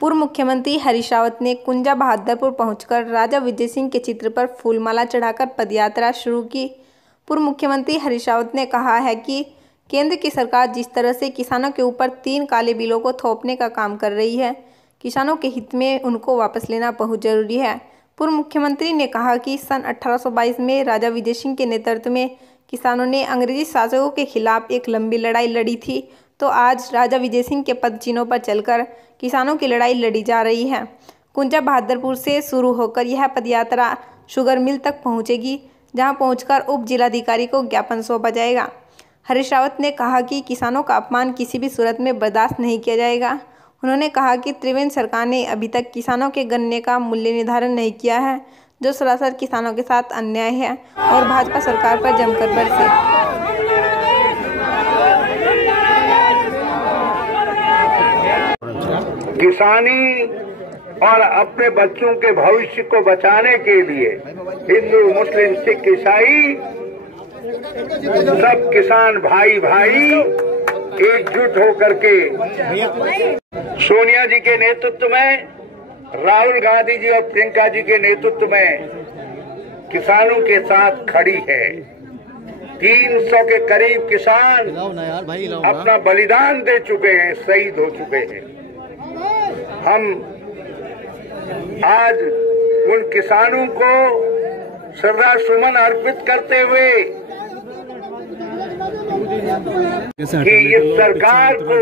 पूर्व मुख्यमंत्री हरीश रावत ने कुंजा बहादुरपुर पहुंचकर राजा विजय सिंह के चित्र पर फूलमाला चढ़ाकर पदयात्रा शुरू की। पूर्व मुख्यमंत्री हरीश रावत ने कहा है कि केंद्र की सरकार जिस तरह से किसानों के ऊपर 3 काले बिलों को थोपने का काम कर रही है, किसानों के हित में उनको वापस लेना बहुत जरूरी है। पूर्व मुख्यमंत्री ने कहा कि सन 1822 में राजा विजय सिंह के नेतृत्व में किसानों ने अंग्रेजी शासकों के खिलाफ एक लंबी लड़ाई लड़ी थी, तो आज राजा विजय सिंह के पद चिन्हों पर चलकर किसानों की लड़ाई लड़ी जा रही है। कुंजा बहादुरपुर से शुरू होकर यह पदयात्रा शुगर मिल तक पहुंचेगी, जहां पहुंचकर उप जिलाधिकारी को ज्ञापन सौंपा जाएगा। हरीश रावत ने कहा कि किसानों का अपमान किसी भी सूरत में बर्दाश्त नहीं किया जाएगा। उन्होंने कहा कि त्रिवेंद्र सरकार ने अभी तक किसानों के गन्ने का मूल्य निर्धारण नहीं किया है, जो सरासर किसानों के साथ अन्याय है और भाजपा सरकार पर जमकर बरसे। किसानी और अपने बच्चों के भविष्य को बचाने के लिए हिंदू, मुस्लिम, सिख, ईसाई सब किसान भाई भाई एकजुट होकर के सोनिया जी के नेतृत्व में, राहुल गांधी जी और प्रियंका जी के नेतृत्व में किसानों के साथ खड़ी है। 300 के करीब किसान अपना बलिदान दे चुके हैं, शहीद हो चुके हैं। हम आज उन किसानों को श्रद्धा सुमन अर्पित करते हुए कि इस सरकार को,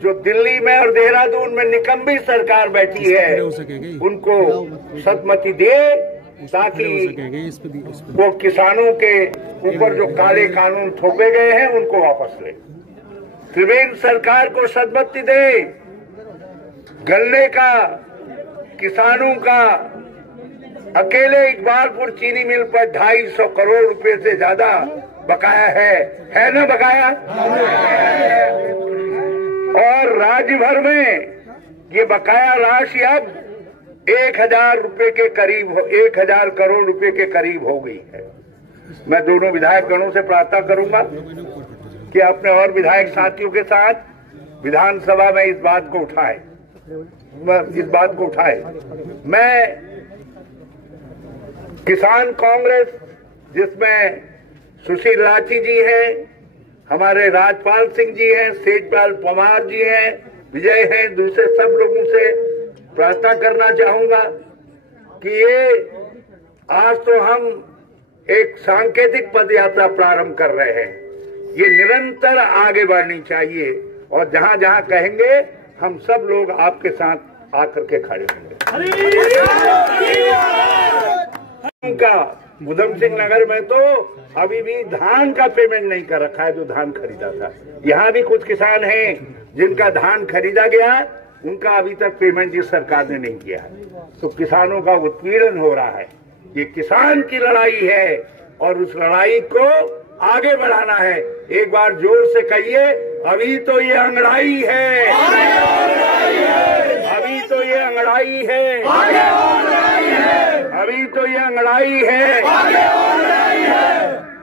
जो दिल्ली में और देहरादून में निकम्मी सरकार बैठी है, उनको सदमति दे, ताकि वो किसानों के ऊपर जो काले कानून थोपे गए हैं उनको वापस ले। त्रिवेंद्र सरकार को सदमति दे। गन्ने का, किसानों का अकेले इकबालपुर चीनी मिल पर 250 करोड़ रुपए से ज्यादा बकाया है ना बकाया? और राज्य भर में ये बकाया राशि अब 1000 रुपए के करीब, 1000 करोड़ रुपए के करीब हो गई है। मैं दोनों विधायक गणों से प्रार्थना करूंगा कि अपने और विधायक साथियों के साथ विधानसभा में इस बात को उठाए। मैं किसान कांग्रेस, जिसमें सुशील लाठी जी हैं, हमारे राजपाल सिंह जी हैं, सेठपाल पवार जी हैं, विजय हैं, दूसरे सब लोगों से प्रार्थना करना चाहूंगा कि ये आज तो हम एक सांकेतिक पदयात्रा प्रारंभ कर रहे हैं, ये निरंतर आगे बढ़नी चाहिए और जहां जहां कहेंगे हम सब लोग आपके साथ आकर के खड़े होंगे। का उधम सिंह नगर में तो अभी भी धान का पेमेंट नहीं कर रखा है, जो धान खरीदा था। यहाँ भी कुछ किसान हैं जिनका धान खरीदा गया, उनका अभी तक पेमेंट इस सरकार ने नहीं किया है। तो किसानों का उत्पीड़न हो रहा है। ये किसान की लड़ाई है और उस लड़ाई को आगे बढ़ाना है। एक बार जोर से कहिए, अभी तो ये अंगड़ाई है, अभी तो ये अंगड़ाई है, अभी तो ये अंगड़ाई है।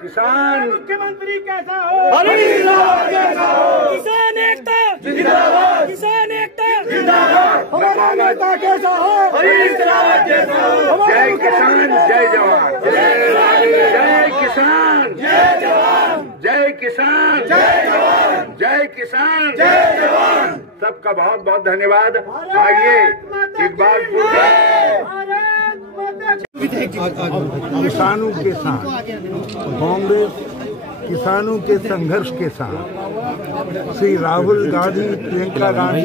किसान मुख्यमंत्री कैसा हो, हरीश रावत कैसा हो, किसान एकता जिंदाबाद, किसान एकता जिंदाबाद, हमारा नेता कैसा हो, हरीश रावत जैसा हो। जय किसान, जय जवान, जय किसान, जय जवान, जय किसान, जय जवान, जय किसान, जय जवान। सबका बहुत बहुत धन्यवाद। आइए इकबालपुर किसानों के साथ कांग्रेस, किसानों के संघर्ष के साथ श्री राहुल गांधी, प्रियंका गांधी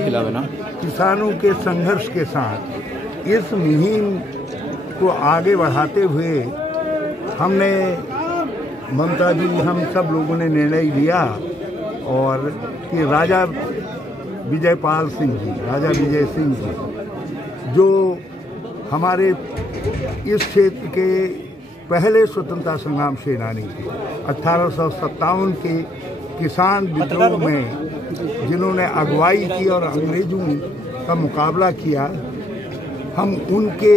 किसानों के संघर्ष के साथ इस मुहिम को आगे बढ़ाते हुए हमने, ममता जी, हम सब लोगों ने निर्णय लिया और कि राजा विजयपाल सिंह जी, राजा विजय सिंह जी, जो हमारे इस क्षेत्र के पहले स्वतंत्रता संग्राम सेनानी थे, 1857 के किसान विद्रोह में जिन्होंने अगुवाई की और अंग्रेजों का मुकाबला किया, हम उनके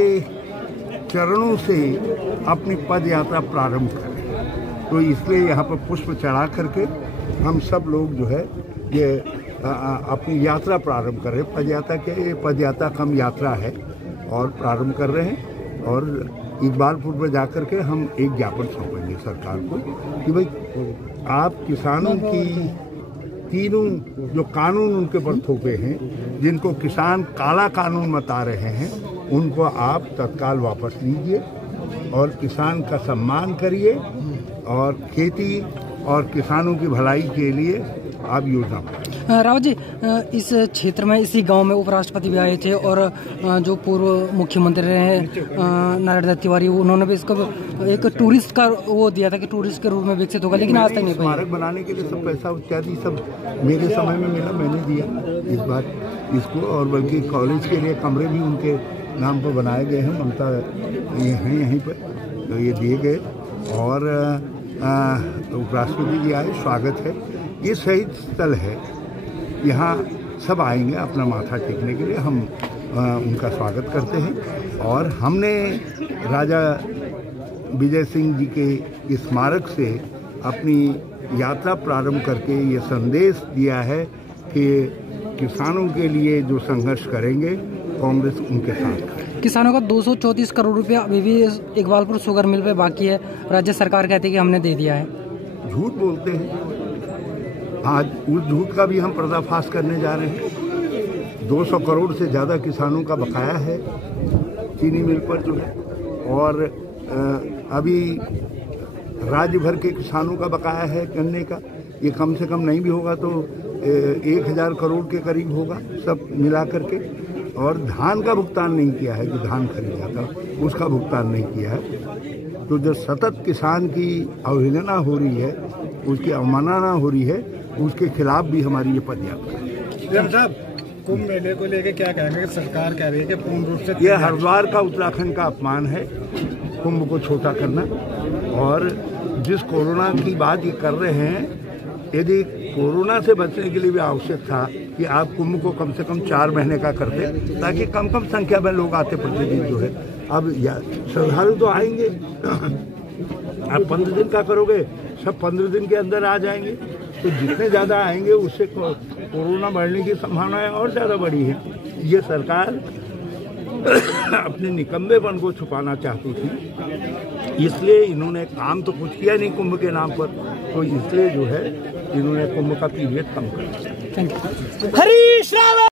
चरणों से अपनी पद यात्रा प्रारंभ करें। तो इसलिए यहाँ पर पुष्प चढ़ा करके हम सब लोग जो है ये अपनी यात्रा प्रारंभ कर रहे हैं। पदयात्रा कम यात्रा है और प्रारंभ कर रहे हैं और इकबालपुर में जाकर के हम एक ज्ञापन सौंपेंगे सरकार को कि भाई आप किसानों की तीनों जो कानून उनके पर थोपे हैं, जिनको किसान काला कानून बता रहे हैं, उनको आप तत्काल वापस लीजिए और किसान का सम्मान करिए और खेती और किसानों की भलाई के लिए आप योजना बनाइए। रावत जी, इस क्षेत्र में इसी गांव में उपराष्ट्रपति भी आए थे और जो पूर्व मुख्यमंत्री रहे हैं नारायण दत्त तिवारी, उन्होंने भी इसको एक टूरिस्ट का वो दिया था कि टूरिस्ट के रूप में विकसित होगा, लेकिन आज तक नहीं पाया। स्मारक बनाने के लिए सब पैसा इत्यादि सब मेरे समय में मिला, मैंने दिया इस बार इसको, और बल्कि कॉलेज के लिए कमरे भी उनके नाम पर बनाए गए हैं, ममता हैं यहीं पर, तो ये दिए गए और उपराष्ट्रपति जी आए, स्वागत है। ये शहीद स्थल है, यहाँ सब आएंगे अपना माथा टेकने के लिए, हम उनका स्वागत करते हैं और हमने राजा विजय सिंह जी के स्मारक से अपनी यात्रा प्रारंभ करके ये संदेश दिया है कि किसानों के लिए जो संघर्ष करेंगे कांग्रेस उनके साथ। किसानों का 234 करोड़ रुपया अभी भी इकबालपुर शुगर मिल पे बाकी है, राज्य सरकार कहती है कि हमने दे दिया है। झूठ बोलते हैं, आज उस झूठ का भी हम पर्दाफाश करने जा रहे हैं। 200 करोड़ से ज़्यादा किसानों का बकाया है चीनी मिल पर जो है, और अभी राज्य भर के किसानों का बकाया है गन्ने का, ये कम से कम नहीं भी होगा तो 1000 करोड़ के करीब होगा सब मिला करके। और धान का भुगतान नहीं किया है, जो धान खरीदा था उसका भुगतान नहीं किया है। तो जो सतत किसान की अवहेलना हो रही है, उसकी अवमानना हो रही है, उसके खिलाफ भी हमारी ये पदयात्रा है। साहब, कुंभ मेले को लेकर क्या कहेंगे? सरकार कह रही है कि पूर्ण रूप से ये हरिद्वार का उत्तराखंड का अपमान है, कुंभ को छोटा करना। और जिस कोरोना की बात ये कर रहे हैं, यदि कोरोना से बचने के लिए भी आवश्यक था कि आप कुंभ को कम से कम 4 महीने का कर दें, ताकि कम संख्या में लोग आते प्रतिदिन जो है। अब श्रद्धालु तो आएंगे, आप 15 दिन का करोगे, सब 15 दिन के अंदर आ जाएंगे, तो जितने ज़्यादा आएंगे उससे कोरोना बढ़ने की संभावनाएं और ज़्यादा बढ़ी है। ये सरकार अपने निकम्मेपन को छुपाना चाहती थी, इसलिए इन्होंने काम तो कुछ किया नहीं कुंभ के नाम पर, तो इसलिए जो है इन्होंने कुंभ का पीरियड कम कर दिया। हरीश रावत।